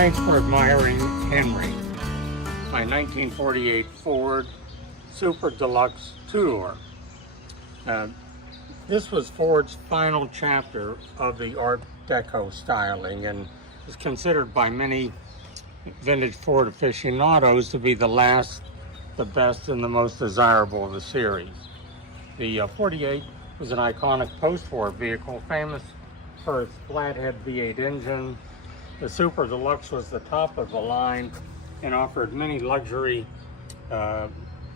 Thanks for admiring Henry, my 1948 Ford Super Deluxe Tudor. This was Ford's final chapter of the Art Deco styling and is considered by many vintage Ford aficionados to be the last, the best, and the most desirable of the series. The 48 was an iconic post-war vehicle, famous for its flathead V8 engine. The Super Deluxe was the top of the line and offered many luxury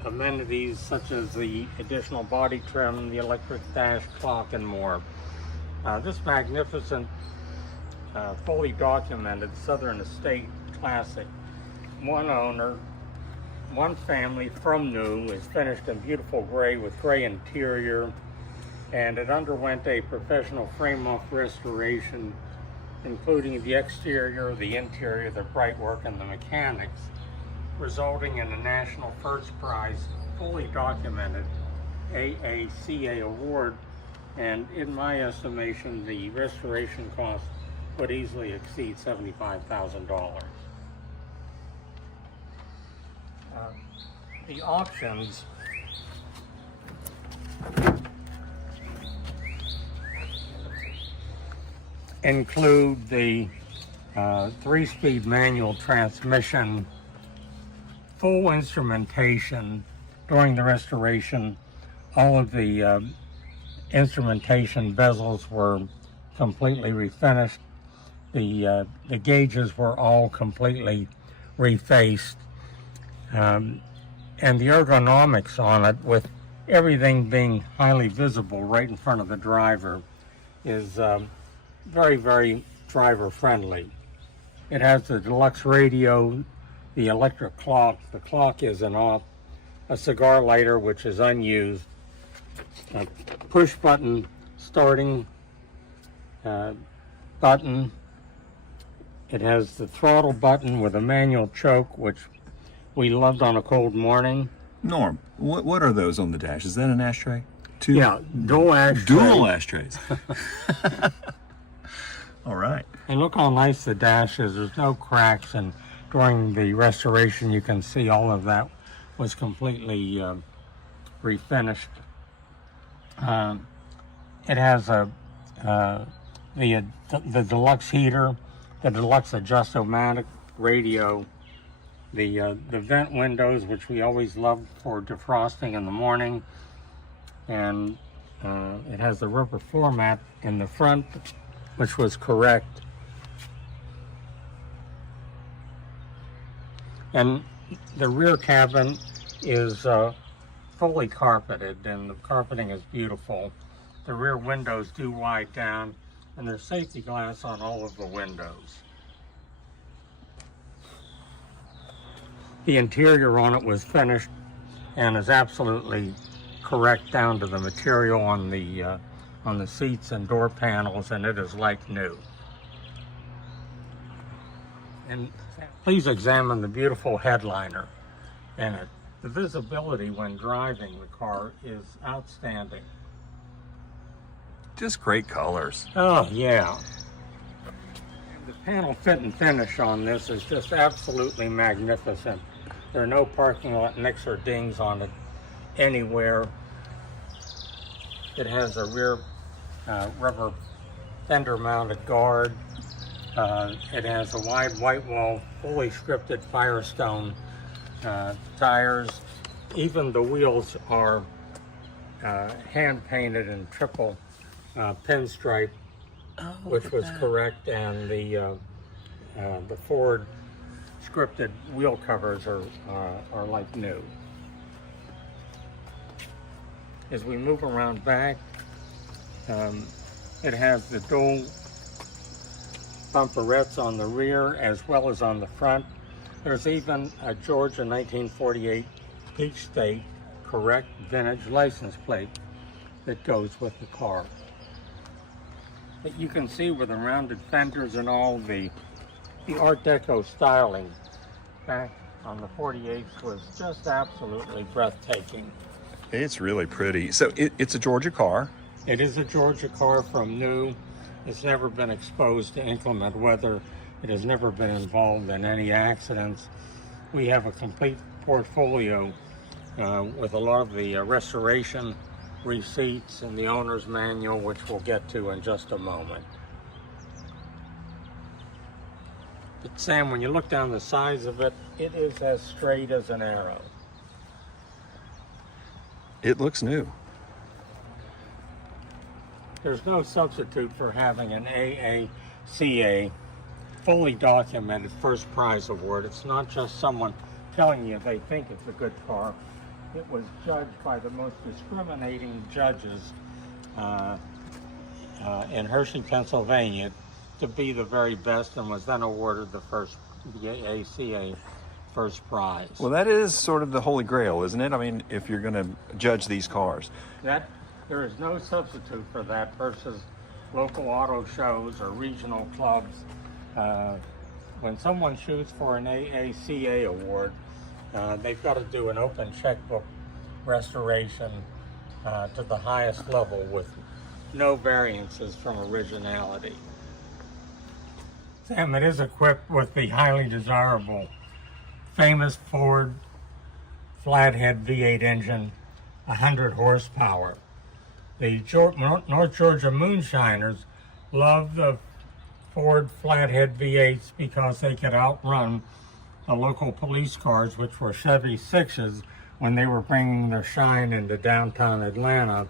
amenities such as the additional body trim, the electric dash clock, and more. This magnificent, fully documented Southern Estate classic, one owner, one family from new, is finished in beautiful gray with gray interior, and it underwent a professional frame-off restoration, including the exterior, the interior, the bright work, and the mechanics, resulting in a National First Prize, fully documented AACA award, and in my estimation, the restoration cost would easily exceed $75,000. The options include the 3-speed manual transmission, full instrumentation. During the restoration, all of the instrumentation bezels were completely refinished. The gauges were all completely refaced. And the ergonomics on it, with everything being highly visible right in front of the driver, is very, very driver friendly. It has the deluxe radio, the electric clock. The clock is an off, a cigar lighter which is unused, a push button starting button. It has the throttle button with a manual choke, which we loved on a cold morning. Norm, what are those on the dash? Is that an ashtray? Yeah, dual ashtrays. Dual ashtrays. All right. And look how nice the dash is. There's no cracks, and during the restoration you can see all of that was completely refinished. It has the deluxe heater, the deluxe adjust-o-matic radio, the vent windows, which we always loved for defrosting in the morning, and it has the rubber floor mat in the front, which was correct. And the rear cabin is fully carpeted, and the carpeting is beautiful. The rear windows do wide down, and there's safety glass on all of the windows. The interior on it was finished and is absolutely correct down to the material on the seats and door panels, and it is like new. And please examine the beautiful headliner in it. The visibility when driving the car is outstanding. Just great colors. Oh, yeah. The panel fit and finish on this is just absolutely magnificent. There are no parking lot nicks or dings on it anywhere. It has a rear rubber fender mounted guard. It has a wide white wall, fully scripted Firestone tires. Even the wheels are hand painted in triple pinstripe, which was correct, and the Ford scripted wheel covers are like new. As we move around back, it has the dual bumperettes on the rear as well as on the front. There's even a Georgia 1948 Peach State correct vintage license plate that goes with the car. But you can see with the rounded fenders and all, the Art Deco styling back on the 48s was just absolutely breathtaking. It's really pretty. So it's a Georgia car. It is a Georgia car from new. It's never been exposed to inclement weather. It has never been involved in any accidents. We have a complete portfolio with a lot of the restoration receipts and the owner's manual, which we'll get to in just a moment. But Sam, when you look down the sides of it, it is as straight as an arrow. It looks new. There's no substitute for having an AACA fully documented first prize award. It's not just someone telling you they think it's a good car. It was judged by the most discriminating judges in Hershey, Pennsylvania, to be the very best, and was then awarded the AACA first prize. Well, that is sort of the holy grail, isn't it? I mean, if you're going to judge these cars. There is no substitute for that versus local auto shows or regional clubs. When someone shoots for an AACA award, they've got to do an open checkbook restoration to the highest level with no variances from originality. Sam, it is equipped with the highly desirable, famous Ford flathead V8 engine, 100 horsepower. The North Georgia moonshiners love the Ford flathead V8s because they could outrun the local police cars, which were Chevy 6s, when they were bringing their shine into downtown Atlanta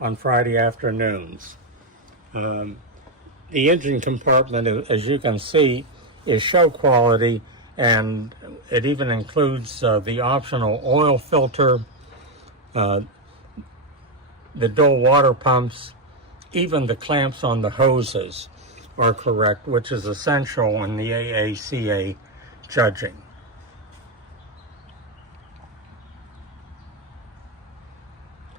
on Friday afternoons. The engine compartment, as you can see, is show quality, and it even includes the optional oil filter, the dual water pumps, even the clamps on the hoses are correct, which is essential in the AACA judging.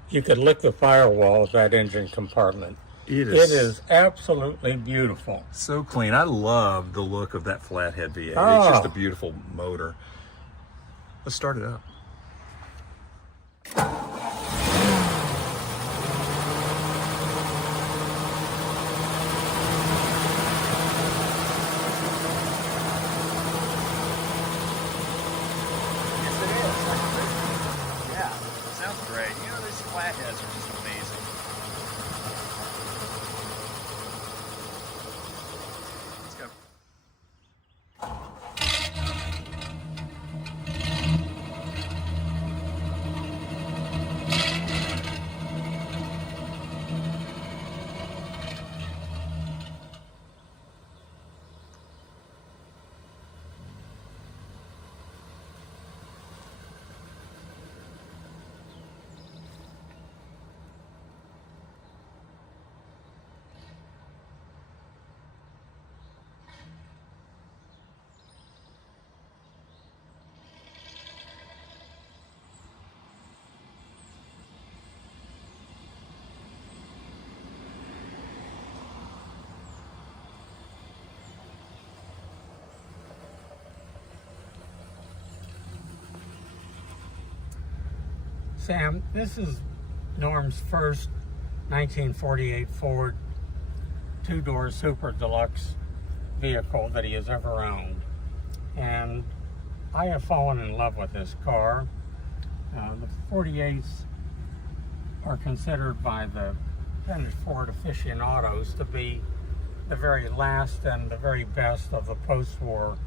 You could lick the firewall of that engine compartment. It is absolutely beautiful. So clean. I love the look of that flathead V8. Oh. It's just a beautiful motor. Let's start it up. Yes, it is. Yeah, sounds great. You know, these flatheads are just amazing. Let's go. Sam, this is Norm's first 1948 Ford two-door Super Deluxe vehicle that he has ever owned. And I have fallen in love with this car. The 48s are considered by the vintage Ford aficionados to be the very last and the very best of the post-war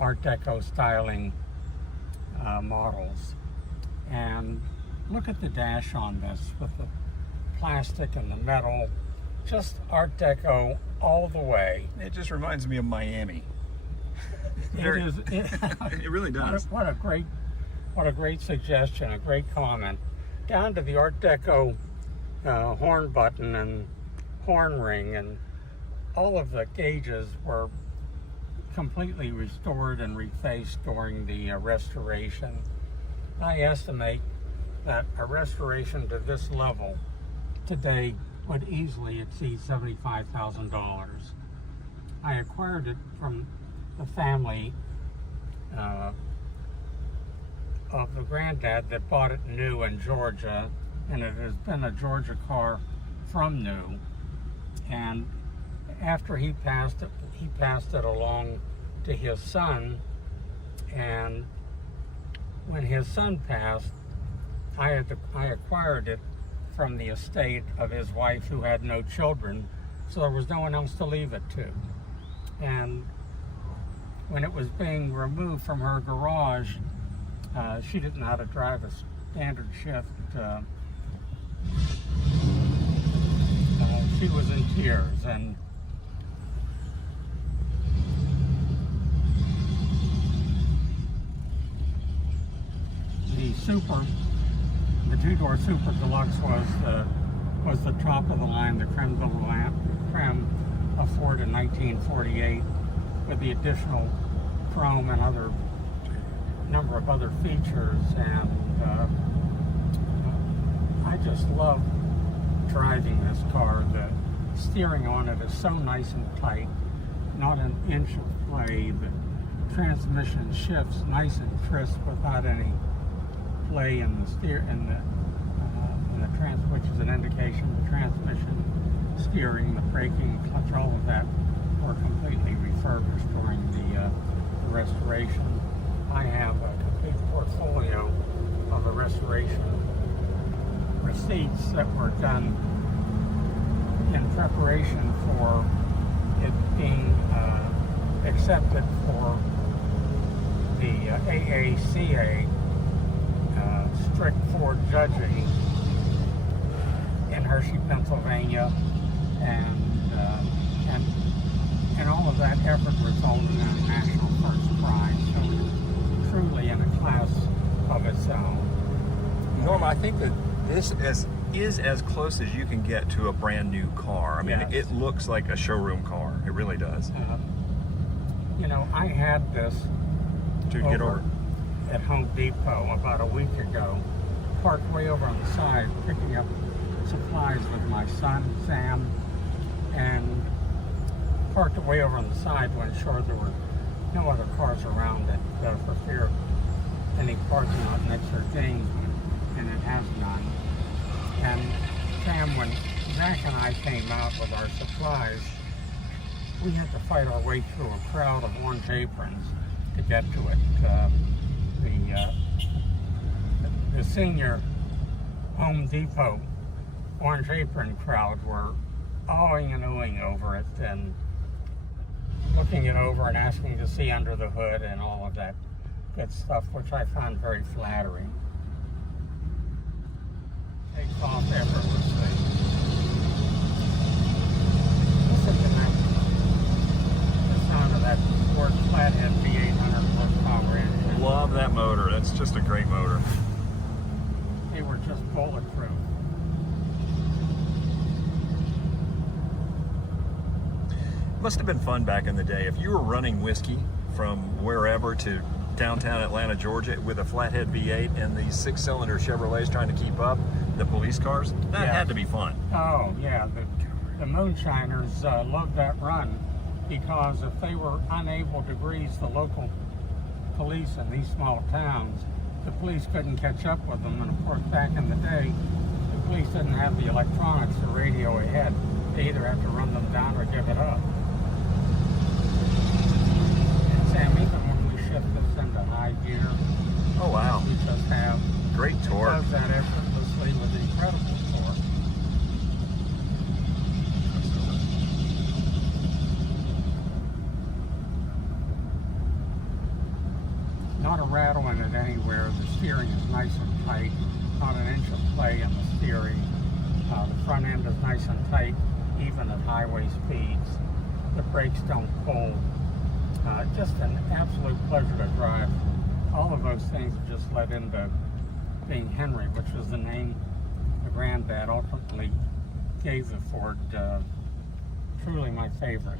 Art Deco styling models. And look at the dash on this with the plastic and the metal, just Art Deco all the way. It just reminds me of Miami. It really does. What a great suggestion, a great comment. Down to the Art Deco horn button and horn ring, and all of the gauges were completely restored and refaced during the restoration. I estimate that a restoration to this level today would easily exceed $75,000. I acquired it from the family of the granddad that bought it new in Georgia, and it has been a Georgia car from new. And after he passed it along to his son, and when his son passed, I acquired it from the estate of his wife who had no children, so there was no one else to leave it to. And when it was being removed from her garage, she didn't know how to drive a standard shift. She was in tears, and the two-door Super Deluxe was the top of the line, the creme de la creme of Ford in 1948, with the additional chrome and other number of other features. And I just love driving this car. The steering on it is so nice and tight, not an inch of play. The transmission shifts nice and crisp without any play in the which is an indication the transmission, steering, the braking, clutch, all of that were completely refurbished during the restoration. I have a complete portfolio of the restoration receipts that were done in preparation for it being accepted for the AACA strict Ford judging in Hershey, Pennsylvania, and all of that effort resulted in a national first prize. So it's truly in a class of its own. Norm, I think that this is as close as you can get to a brand new car. I mean, Yes. it looks like a showroom car. It really does. You know, I had this To get over. at Home Depot about a week ago, parked way over on the side, picking up supplies with my son, Sam, and parked it way over on the side to ensure there were no other cars around it for fear of any parking lot next or things, and it has none. And Sam, when Zach and I came out with our supplies, we had to fight our way through a crowd of orange aprons to get to it. The senior Home Depot orange apron crowd were awing and oohing over it and looking it over and asking to see under the hood and all of that good stuff, which I found very flattering. Takes off effortlessly. Listen to that. The sound of that Ford flathead V800 horsepower engine. Love that motor. That's just a great motor. They were just bulletproof. Must have been fun back in the day. If you were running whiskey from wherever to downtown Atlanta, Georgia with a flathead V8 and these 6-cylinder Chevrolets trying to keep up, the police cars, that Yeah. had to be fun. Oh, yeah. The moonshiners loved that run because if they were unable to grease the local police in these small towns, the police couldn't catch up with them. And of course, back in the day, the police didn't have the electronics to radio ahead. They either have to run them down or give it up. And Sam, even when we shift this into high gear, Oh, wow. we just have Great torque. does that effortlessly with incredible torque. Not a rattle in it anywhere. The steering is nice and tight. Not an inch of play in the steering. The front end is nice and tight, even at highway speeds. The brakes don't pull. Just an absolute pleasure to drive. All of those things just led into being Henry, which was the name the granddad ultimately gave the Ford. Truly my favorite.